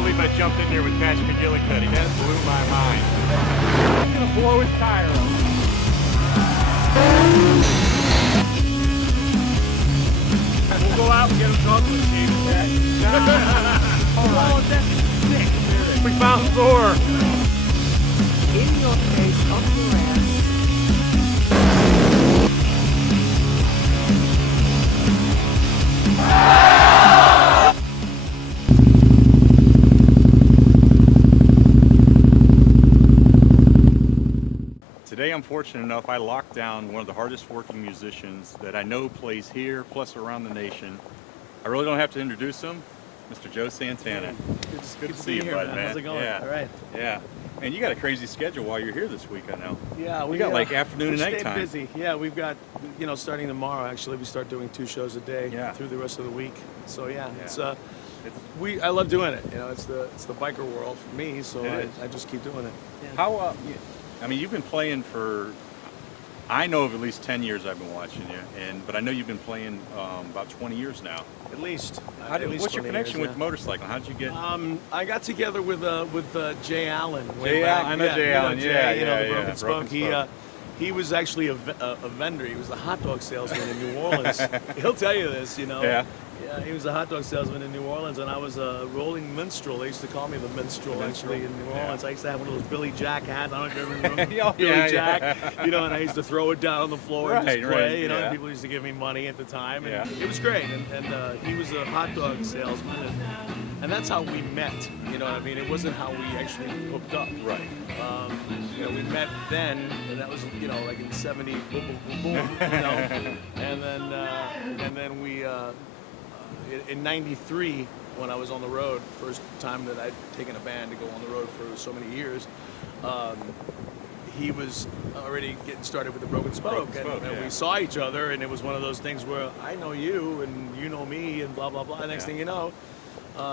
believe I jumped in there with Patch McGillicuddy. That blew my mind. I'm gonna blow his tire up. We'll go out and get him drunk with Steve. All right. That's sick. We found Thor. In your face, up your ass. Today I'm fortunate enough I locked down one of the hardest working musicians that I know plays here plus around the nation. I really don't have to introduce him, Mr. Joe Santana. Good to see you, bud, man. How's it going? Yeah. All right. Yeah. And you got a crazy schedule while you're here this week, I know. Yeah, we got like afternoon and we night stay time. Busy. Yeah, we've got, starting tomorrow actually, we start doing 2 shows a day through the rest of the week. So yeah. I love doing it. It's the biker world for me, so I just keep doing it. Yeah. How I mean, you've been playing for, I know of at least 10 years I've been watching you, but I know you've been playing about 20 years now. At least. What's your connection with motorcycling? How'd you get? I got together with Jay Allen. Jay Allen, I know Jay Allen. The Broken Spoke. He was actually a vendor. He was a hot dog salesman in New Orleans. He'll tell you this, Yeah. Yeah, he was a hot dog salesman in New Orleans, and I was a rolling minstrel. They used to call me the minstrel, actually, in New Orleans. I used to have one of those Billy Jack hats. I don't know if you ever remember Billy Jack. And I used to throw it down on the floor and just play. And people used to give me money at the time, and it was great. And he was a hot dog salesman, and that's how we met. You know what I mean? It wasn't how we actually hooked up. Right. We met then, and that was like in '70, boom, boom, boom, boom. And then we. In '93, when I was on the road, first time that I'd taken a band to go on the road for so many years, he was already getting started with the Broken Spoke, and we saw each other, and it was one of those things where I know you, and you know me, and blah, blah, blah. Next thing you know,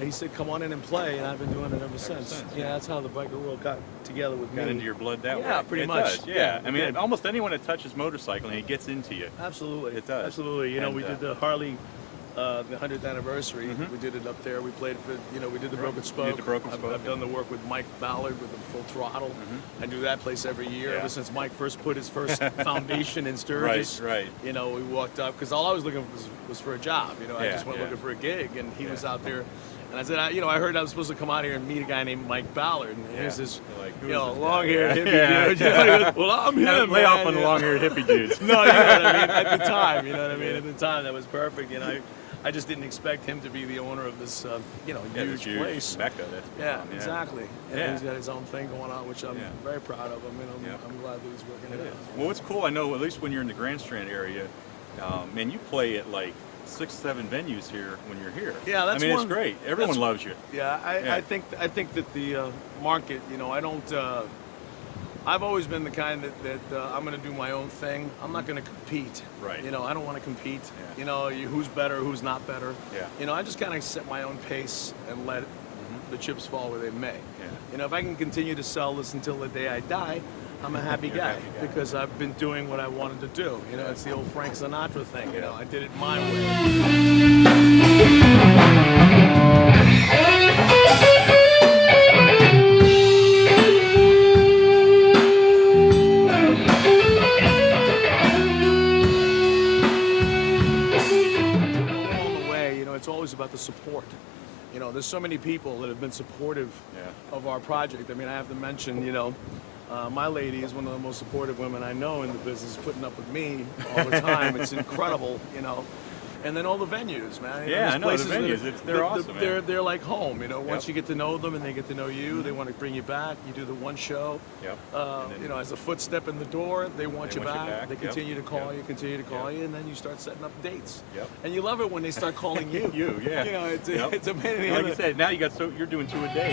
he said, come on in and play, and I've been doing it ever since. Yeah, that's how the biker world got together with me. Got into your blood that way. Yeah, pretty much. Does, yeah. I mean, almost anyone that touches motorcycling, it gets into you. Absolutely. It does. Absolutely. We did the Harley... the 100th anniversary, we did it up there. We played for, we did the Broken Spoke. I've done the work with Mike Ballard with the Full Throttle. I do that place every year ever since Mike first put his first foundation in Sturgis. Right. We walked up because all I was looking for was for a job. I just went looking for a gig, and he was out there. And I said, I heard I was supposed to come out here and meet a guy named Mike Ballard. And here's this, long-haired hippie dude. Well, I'm him. Lay off on the long-haired hippie dudes. No, you know what I mean. At the time, At the time, that was perfect. I just didn't expect him to be the owner of this, huge place. Mecca. Exactly. And he's got his own thing going on, which I'm very proud of him. I'm glad that he's working it out. Well, it's cool. I know, at least when you're in the Grand Strand area, man, you play at like 6, 7 venues here when you're here. Yeah, that's it's great. Everyone loves you. Yeah, I think that the market, I don't. I've always been the kind that I'm going to do my own thing. I'm not going to compete. Right. I don't want to compete. Who's better, who's not better. Yeah. I just kind of set my own pace and let the chips fall where they may. Yeah. If I can continue to sell this until the day I die, I'm a happy guy because I've been doing what I wanted to do. It's the old Frank Sinatra thing. I did it my way. About the support. There's so many people that have been supportive of our project. I mean, I have to mention, my lady is one of the most supportive women I know in the business, putting up with me all the time. It's incredible, And then all the venues, man. I know the venues. They're awesome. They're like home. Once you get to know them and they get to know you, they want to bring you back. You do the one show. As a footstep in the door, they want you back. They continue to call you, and then you start setting up dates. And you love it when they start calling you. It's amazing. Like you said, now you're doing 2 a day.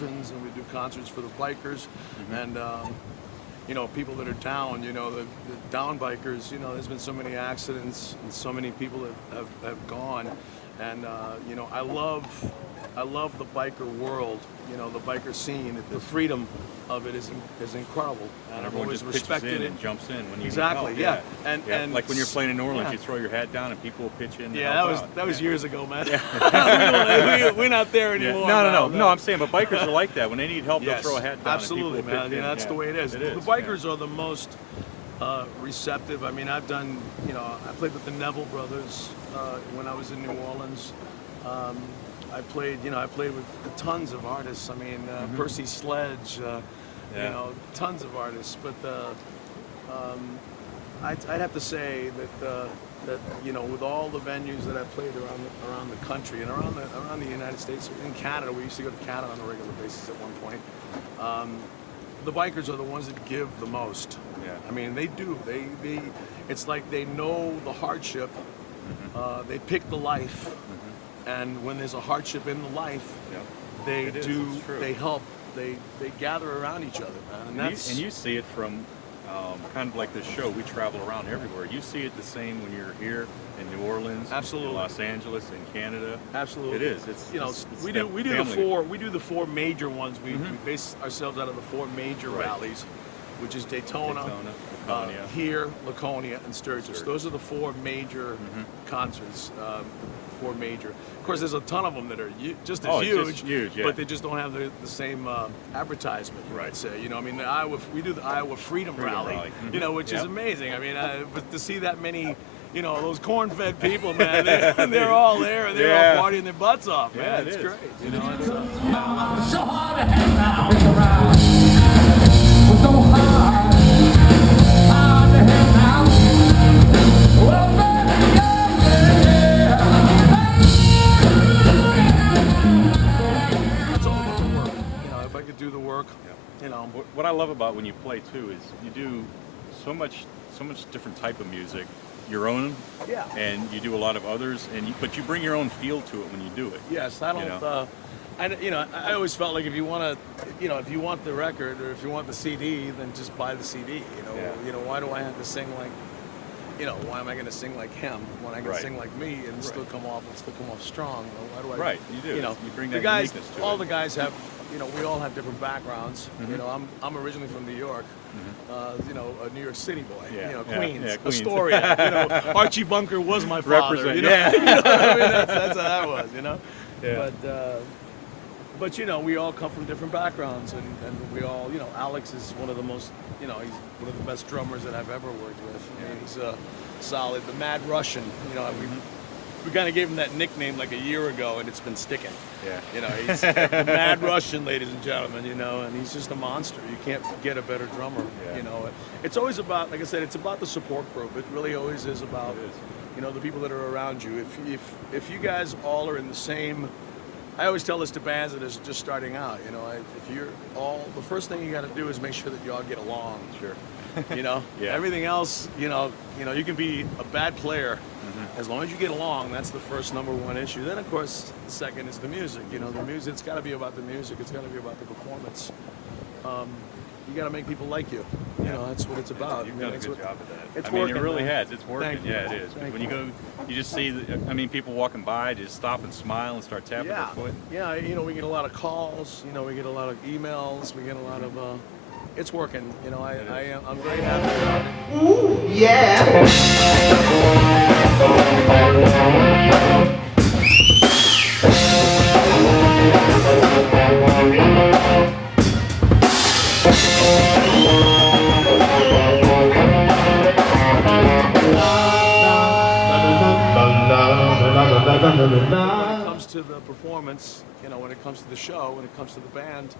And we do concerts for the bikers, and you know, people that are down, you know, the down bikers, you know, there's been so many accidents and so many people that have gone. And, you know, I love the biker world, you know, the biker scene. The freedom of it is incredible. And I've everyone always just pitches respected in it. and jumps in when you Exactly, need help. yeah. And like when you're playing in New Orleans, yeah. you throw your hat down and people will pitch in. To Yeah, help that was out. years ago, man. Yeah. We're not there Yeah. anymore. No, I'm saying, but bikers are like that. When they need help, Yes, they'll throw a hat down. absolutely, and people will man. pitch in. That's the way it is. It The is, bikers are the most receptive. I mean, I've done, you know, I played with the Neville brothers when I was in New Orleans. I played with tons of artists. I mean, Percy Sledge, you know, tons of artists. But I'd have to say that you know, with all the venues that I've played around the country and around the United States, in Canada, we used to go to Canada on a regular basis at one point. The bikers are the ones that give the most. Yeah. I mean, they do. They it's like they know the hardship. They pick the life. And when there's a hardship in the life, they help, they gather around each other, man. And you see it from kind of like this show. We travel around everywhere. You see it the same when you're here in New Orleans, Absolutely. in Los Angeles, in Canada. Absolutely, it is. It's you know, it's we that do the four major ones. We base ourselves out of the four major rallies, which is Daytona, Laconia. here, Laconia, and Sturgis. Those are the four major concerts. Four major. Of course, there's a ton of them that are just as huge, but they just don't have the same advertisement. You might say. You know, I mean, we do the Iowa Freedom Rally. You know, which is amazing. I mean, but to see that many, you know, those corn-fed people, man, they're all there and they're all partying their butts off, man. It's great. You know, it's, so hard to hang now, it's around. With no hard to hang now. Well, baby, yeah. It's all about the work. You know, if I could do the work, you know. What I love about when you play too is you do so much different type of music, your own, and you do a lot of others, but you bring your own feel to it when you do it. Yes, I don't. You know, I always felt like if you want the record or if you want the CD, then just buy the CD. You know, why do I have to sing like, you know, why am I going to sing like him when I can sing like me and still come off strong? Why do I? Right, you do. You know, you bring that the guys, uniqueness to all it. the guys have. You know, we all have different backgrounds. You know, I'm originally from New York. You know, a New York City boy. Yeah. You know, Yeah. Queens, Yeah, Queens. Astoria. You know, Archie Bunker was my father. Represent. You know, you know what I mean? That's how that was. You know, Yeah. But you know, we all come from different backgrounds, and we all, you know, Alex is one of the most, you know, he's one of the best drummers that I've ever worked with. I mean, he's solid. The Mad Russian, you know, we kind of gave him that nickname like a year ago, and it's been sticking. Yeah. You know, he's the Mad Russian, ladies and gentlemen, you know, and he's just a monster. You can't get a better drummer, you know. It's always about, like I said, it's about the support group. It really always is about, you know, the people that are around you. If you guys all are in the same, I always tell this to bands that is just starting out, you know, if you're all, the first thing you got to do is make sure that you all get along. Sure. You know, everything else, you know, you can be a bad player. As long as you get along, that's the first #1 issue. Then, of course, the second is the music. You know, the music, it's got to be about the music. It's got to be about the performance. You got to make people like you. You know, that's what it's about. You've done a good job of that. It's I mean, working, it really man. has. It's working. Thank you. Yeah, it is. Thank When you. you go, you just see, I mean, people walking by, just stop and smile and start tapping their foot. Yeah, you know, we get a lot of calls. You know, we get a lot of emails. We get a lot of. It's working. You know, I'm very happy about it. Ooh, yeah. When it comes to the performance, you know, when it comes to the show, when it comes to the band,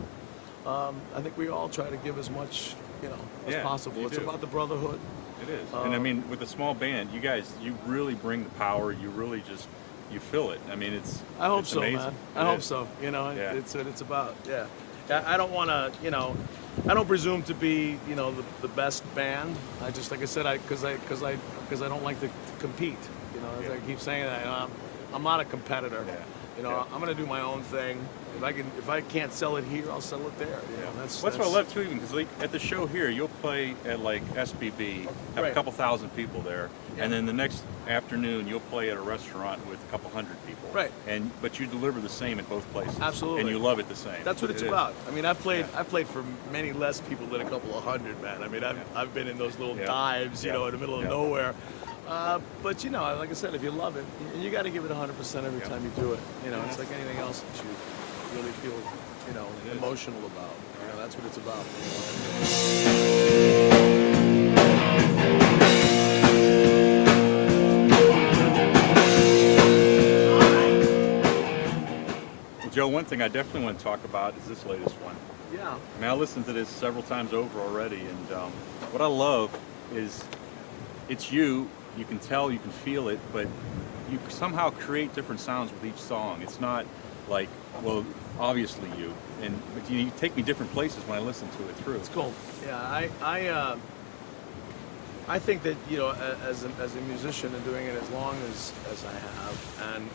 I think we all try to give as much, you know, as possible. It's about the brotherhood. It is. And I mean, with a small band, you guys, you really bring the power. You really just, you feel it. I mean, it's. I hope it's so, amazing. man. I hope so. You know, it's about, I don't want to, you know, I don't presume to be, you know, the best band. I just, like I said, because I don't like to compete. You know, as I keep saying that, you know, I'm not a competitor. You know, I'm gonna do my own thing. If I can't sell it here, I'll sell it there. You know, That's what I love too, even because like at the show here, you'll play at like SBB, have a couple thousand people there, and then the next afternoon you'll play at a restaurant with a couple hundred people. Right. But you deliver the same at both places. Absolutely. And you love it the same. That's what it's about. I mean, I've played for many less people than a couple of hundred, man. I mean, I've been in those little dives, you know, in the middle of nowhere. But you know, like I said, if you love it, you got to give it 100% every time you do it. You know, it's like anything else that you really feel, you know, emotional about. You know, that's what it's about. Well, Joe, one thing I definitely want to talk about is this latest one. Yeah. I mean, I listened to this several times over already, and what I love is it's you. You can tell, you can feel it, but you somehow create different sounds with each song. It's not like, well, obviously you, but you take me different places when I listen to it through. It's cool. Yeah, I think that, you know, as a musician and doing it as long as I have, and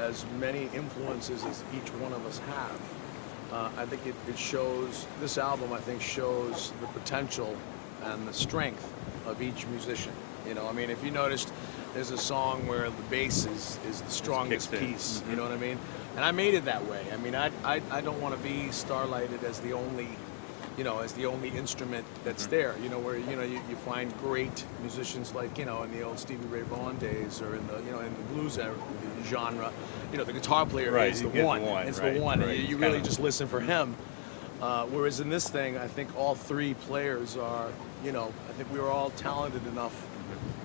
as many influences as each one of us have, I think it shows, this album I think shows the potential and the strength of each musician. You know, I mean, if you noticed, there's a song where the bass is the strongest piece. You know what I mean? And I made it that way. I mean, I don't want to be starlighted as the only, you know, as the only instrument that's there. You know, where you find great musicians like, you know, in the old Stevie Ray Vaughan days, or in the, you know, in the blues genre. You know, the guitar player is the one. It's the one. And you really just listen for him. Whereas in this thing, I think all three players are, you know, I think we were all talented enough.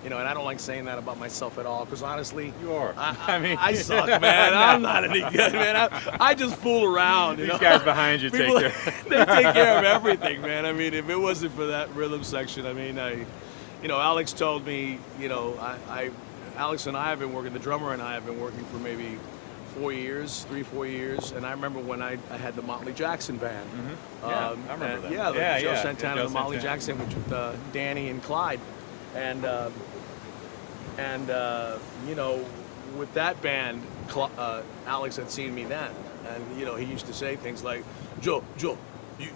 You know, and I don't like saying that about myself at all, because honestly, You are. I mean, I suck, man. I'm not any good, man. I just fool around. You These know? guys behind you People, take care. they take care of everything, man. I mean, if it wasn't for that rhythm section, I mean, you know, Alex told me, you know, Alex and I have been working, the drummer and I have been working for maybe 4 years, 4 years, and I remember when I had the Motley Jackson band. Yeah, I remember that. Yeah, Joe Santana Joe and the Motley Santana. Jackson, which with Danny and Clyde, and you know, with that band, Alex had seen me then, and you know, he used to say things like, Joe,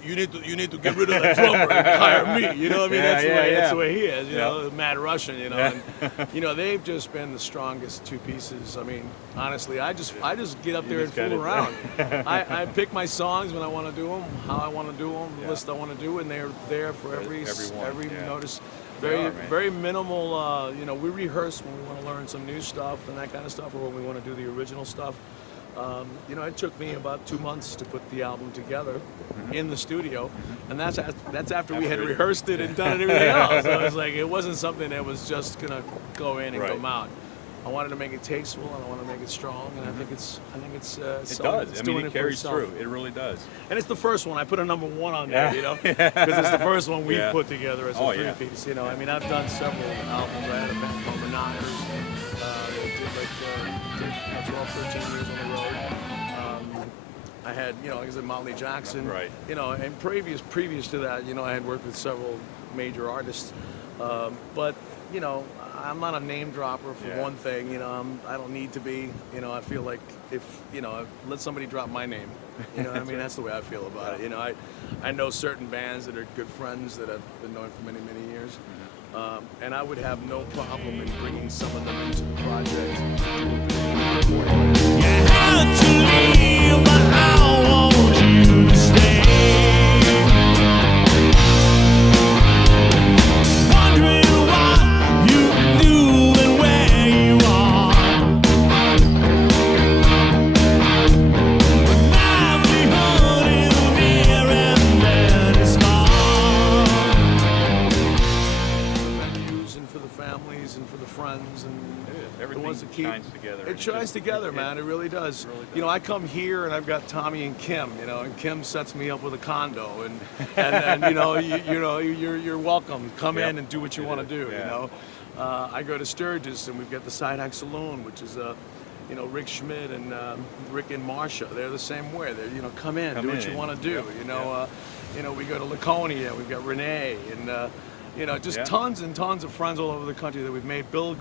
you need to get rid of that drummer and hire me. You know what I mean? That's the way he is. You know, Mad Russian. You know, and you know, they've just been the strongest two pieces. I mean, honestly, I just get up there and fool around. I pick my songs when I want to do them, how I want to do them, the list I want to do, and they're there for every notice. Very minimal. You know, we rehearse when we want to learn some new stuff and that kind of stuff, or when we want to do the original stuff. You know, it took me about 2 months to put the album together in the studio, and that's after we had rehearsed it and done everything else. So it was like, it wasn't something that was just gonna go in and come out. I wanted to make it tasteful, and I want to make it strong, and I think it's It does. I mean, it carries through. It really does. And it's the first one. I put a #1 on there, you know, because it's the first one we've put together as a three-piece. You know, I mean, I've done several albums. I had a band called the Niners. Did like 12, 13 years on the road. I had, you know, like I said, Motley Jackson. Right. You know, and previous to that, you know, I had worked with several major artists. But you know, I'm not a name dropper for one thing. You know, I don't need to be. You know, I feel like if, you know, let somebody drop my name. You know what I mean? That's the way I feel about it. You know, I know certain bands that are good friends that I've been knowing for many, many years. And I would have no problem in bringing some of them into the project. You had to leave, but I want you to stay. Wondering what you do and where you are. But livelihood is near and then it's far. And for the families and for the friends and Everything the ones that keep, shines together. It shines together, man. It really does. You know, I come here and I've got Tommy and Kim. You know, and Kim sets me up with a condo, and then you know, you're welcome. Come in and do what you want to do. You know, I go to Sturgis and we've got the Side Hack Saloon, which is you know, Rick Schmidt and Rick and Marsha. They're the same way. They're, you know, come in, do what you want to do. You know, we go to Laconia. We've got Renee and. You know, just Yeah. tons and tons of friends all over the country that we've made. Bill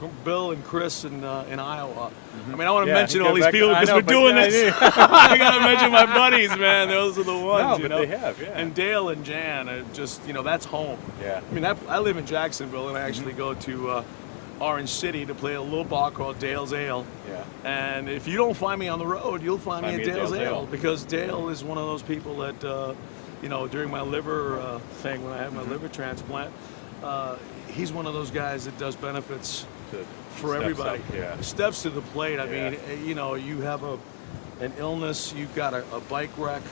and Chris in Iowa. I mean, I want to Yeah, mention go all these back- people I because know, we're but doing yeah, this. I gotta mention my buddies, man. Those are the ones. No, you but know? they have, yeah. And Dale and Jan are just, you know, that's home. Yeah. I mean, I live in Jacksonville, and I actually go to Orange City to play a little bar called Dale's Ale. Yeah. And if you don't find me on the road, you'll find me at Dale's Ale, because Dale is one of those people that, you know, during my liver thing, when I had my liver transplant, he's one of those guys that does benefits for Steps everybody. up, yeah. Steps to the plate. I Yeah. mean, you know, you have an illness, you've got a bike wreck,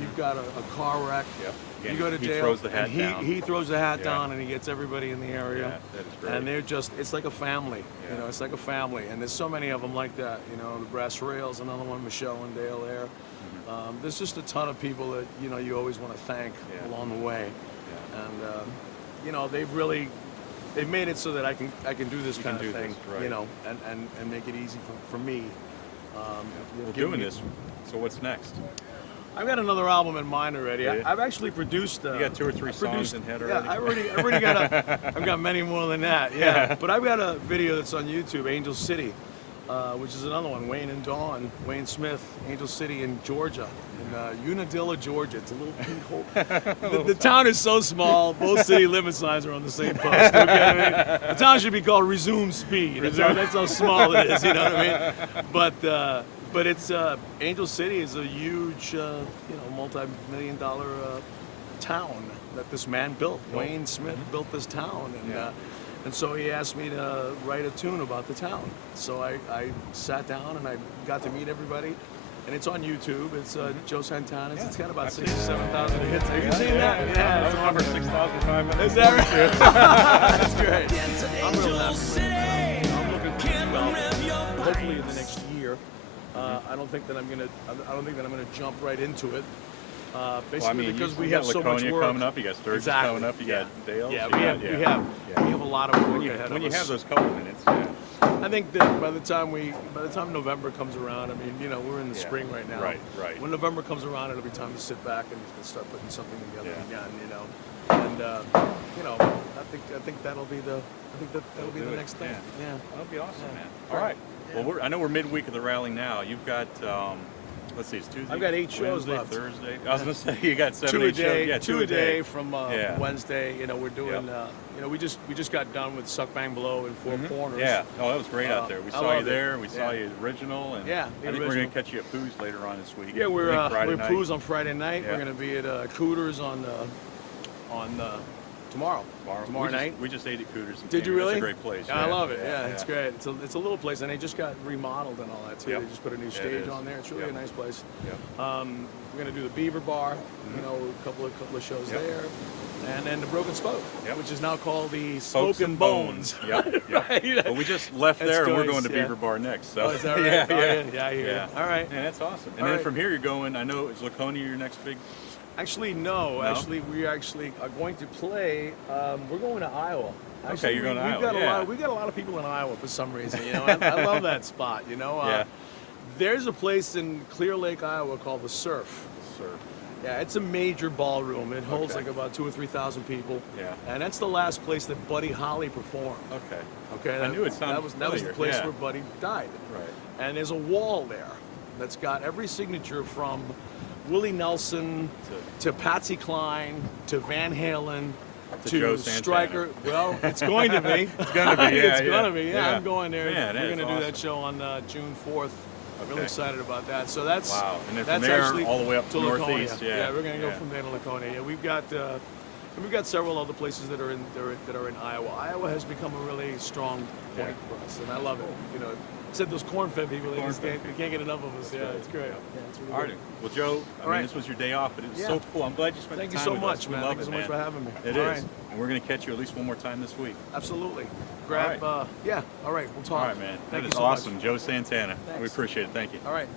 you've got a car wreck. Yep. You Again, go to he Dale, throws the hat and down. he throws the hat Yeah. down, and he gets everybody in the area. Yeah, that is great. And they're just, it's like a family. Yeah. You know, it's like a family. And there's so many of them like that. You know, the Brass Rails, another one, Michelle and Dale there. There's just a ton of people that, you know, you always want to thank Yeah. along the way. Yeah. And, you know, they've made it so that I can do this You kind can of do thing, this, right. you know, and make it easy for me. We're giving doing me- this. So what's next? I've got another album in mind already. Yeah. I've actually produced. You got 2 or 3 songs in head already? Yeah, I've already got I've got many more than that. Yeah, but I've got a video that's on YouTube, Angel City, which is another one. Wayne and Dawn, Wayne Smith, Angel City in Georgia, in Unadilla, Georgia. It's a little pink hole. The town is so small. Both city limit signs are on the same post. Okay? The town should be called Resume Speed. That's how small it is. You know what I mean? But it's Angel City is a huge, you know, multi-million-dollar town that this man built. Wayne Smith built this town, and so he asked me to write a tune about the town. So I sat down and I got to meet everybody, and it's on YouTube. It's Joe Santana. It's got about 6,000 or 7,000 hits. Have you seen that? Yeah, It's over 6,500. is that right? That's great. I'm real happy. I'm looking for hopefully in the next year. I don't think that I'm gonna jump right into it. Basically Well, I mean, because you we got have so much Laconia work. coming up. You got Sturgis Exactly. coming up. You got Dale. Yeah, you we got- have a lot of work ahead When of you us. have those couple minutes, I think that by the time November comes around, I mean, you know, we're in the Yeah. spring right now. Right. When November comes around, it'll be time to sit back and start putting something together Yeah. again, you know. And you know, I think that'll be the do it. next thing. Yeah. Yeah. That'll be awesome, Yeah. man. All right. Well, I know we're midweek of the rally now. You've got, let's see, it's Tuesday. I've got 8 shows Wednesday, left. Thursday. I was gonna say you got 7, 2 a 8 shows. day, Yeah, 2 a day from Yeah. Wednesday. You know, we're doing. You know, we just got done with Suck Bang Blow in Four Corners. Yeah. Oh, that was great out there. We I saw you loved it. there. We saw Yeah. you original, and Yeah, the I think we're original. gonna catch you at Pooh's later on this week. Yeah, I we're think Friday we're night. Pooh's on Friday night. Yeah. We're gonna be at Cooters on tomorrow. Tomorrow we night. We just ate at Cooters. Did you really? It's a great place. Yeah, I love it. Yeah, it's great. It's a little place, and they just got remodeled and all that too. Yep. They just put a new Yeah, it stage is. on there. It's really Yep. a nice place. Yep. We're gonna do the Beaver Bar. You know, a couple of shows Yep. there, and then the Broken Spoke, Yep. which is now called the Spokes Spoken and Bones. Yep. Right? Well, we just left That's there, and we're nice, going to yeah. Beaver Bar next. So Oh, is that right? yeah, Oh, yeah, yeah, I hear you. All right. Yeah, that's awesome. And All then right. from here, you're going. I know it's Laconia, your next big. Actually, no. Actually, we actually are going to play. We're going to Iowa. Actually, you're going to we've Iowa, Got yeah. we got a lot of people in Iowa for some reason. You know, I love that spot. You know, Yeah. there's a place in Clear Lake, Iowa called the Surf. Sir. Yeah, it's a major ballroom. It holds Okay. like about 2,000 or 3,000 people. Yeah. And that's the last place that Buddy Holly performed. Okay. Okay, I knew it sounded that was the familiar, place yeah. where Buddy died. Right. And there's a wall there that's got every signature from Willie Nelson to Patsy Cline to Van Halen To Joe to Santana. Stryker. Well, it's going to be. It's gonna be. Yeah, It's yeah. going to be. Yeah, Yeah. I'm going there. Man, We're that going to is do that awesome. show on June 4th. Really Okay. excited about that. So that's Wow. And then that's from there, actually all the way up to Laconia. northeast. Yeah. we're going to go Yeah. from there to Laconia. Yeah, we've got several other places that are in Iowa. Iowa has become a really strong point for us, and I love it. You know, said those corn-fed people, they just can't get enough of us. Yeah, right. it's great. Yeah, it's really All right. good. Well, Joe, I mean, right. this was your day off, but it was Yeah. so cool. I'm glad you spent Thank the you time so with much, us. We man. love Thank you it, so much for having me. It All is. right. And we're going to catch you at least one more time this week. Absolutely. Grab. All Yeah. All right. We'll talk. All right, man. Thank That you is so awesome. much. Joe Santana. We Thanks. appreciate it. Thank you. All right.